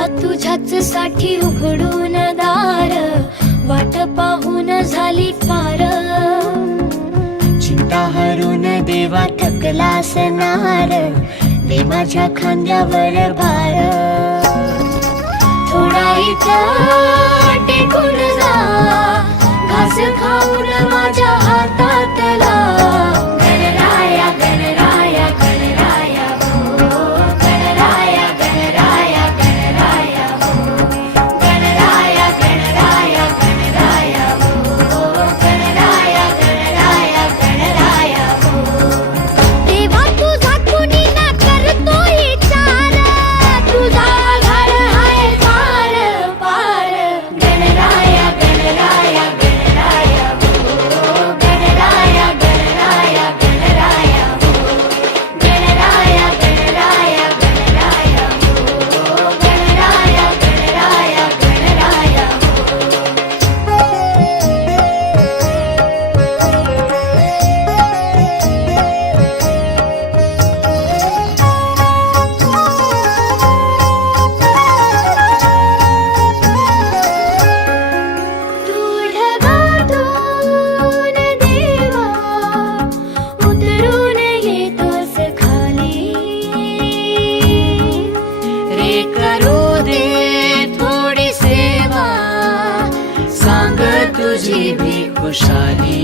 तुझा तुझ्याच साठी उघडून दार. वाट पाहून झाली फार चिंता हरून देवा थकला असणार दे माझ्या खांद्यावर भार. थोडा इथं বুঝি ভিক্ষুশালী